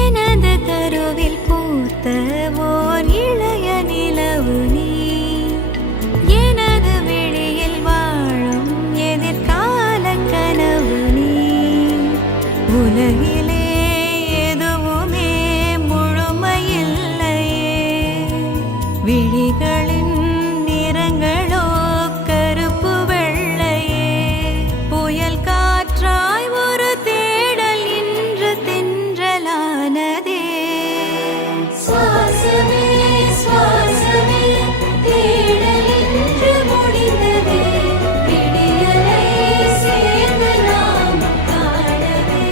எனது கருவில் பூத்த ஓர் இளைய நிலவு நீ, எனது விழியில் வாழும் எதிர்கால கனவு நீ. உலகிலே எதுவுமே முழுமையில்லையே, விழிகளின் நிறங்களோ கருப்பு வெள்ளையே. புயல் காற்றாய் ஒரு தேடல் இன்று தென்றலானதே. சுவாசமே சுவாசமே தேடல் இன்று முடிந்ததே, விடியலை சேர்ந்து நாம் காணவே.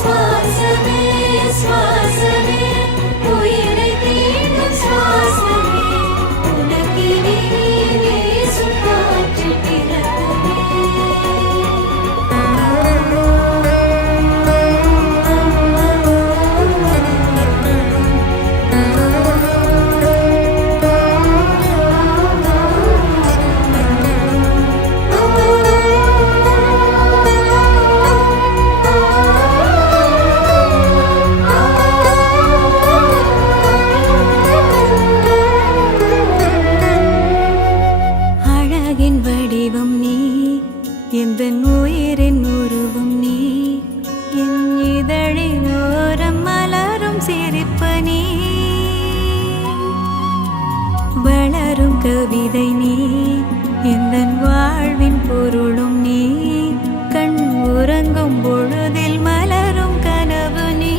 சுவாசமே சுவாசமே உயிரை தீண்டும் சுவாசமே, உனக்கினி வீசும் காற்றில் பிறக்குமே. அழகின் வடிவம் நீ, எந்தன் உயிரின் உருவம் நீ, என் இதழின் ஓரம் மலரும் சிரிப்பு நீ. வளரும் கவிதை நீ, எந்தன் வாழ்வின் பொருளும் நீ, கண் உறங்கும் பொழுதில் மலரும் கனவு நீ.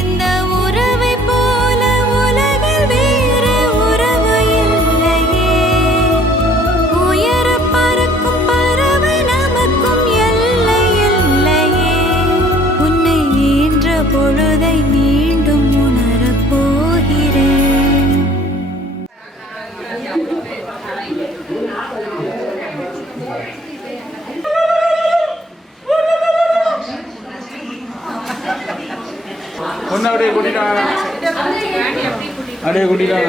இந்த உறவை போல உலகில் வேறு உறவு இல்லையே, உயர பறக்கும் பறவை நமக்கும் எல்லை இல்லையே. உன்னை ஈன்ற பொழுதை மீண்டும் உணரப் போகிறேன். ஒன்னு அப்படியே கூட்டிட்டாங்க, அப்படியே கூட்டிட்டாங்க.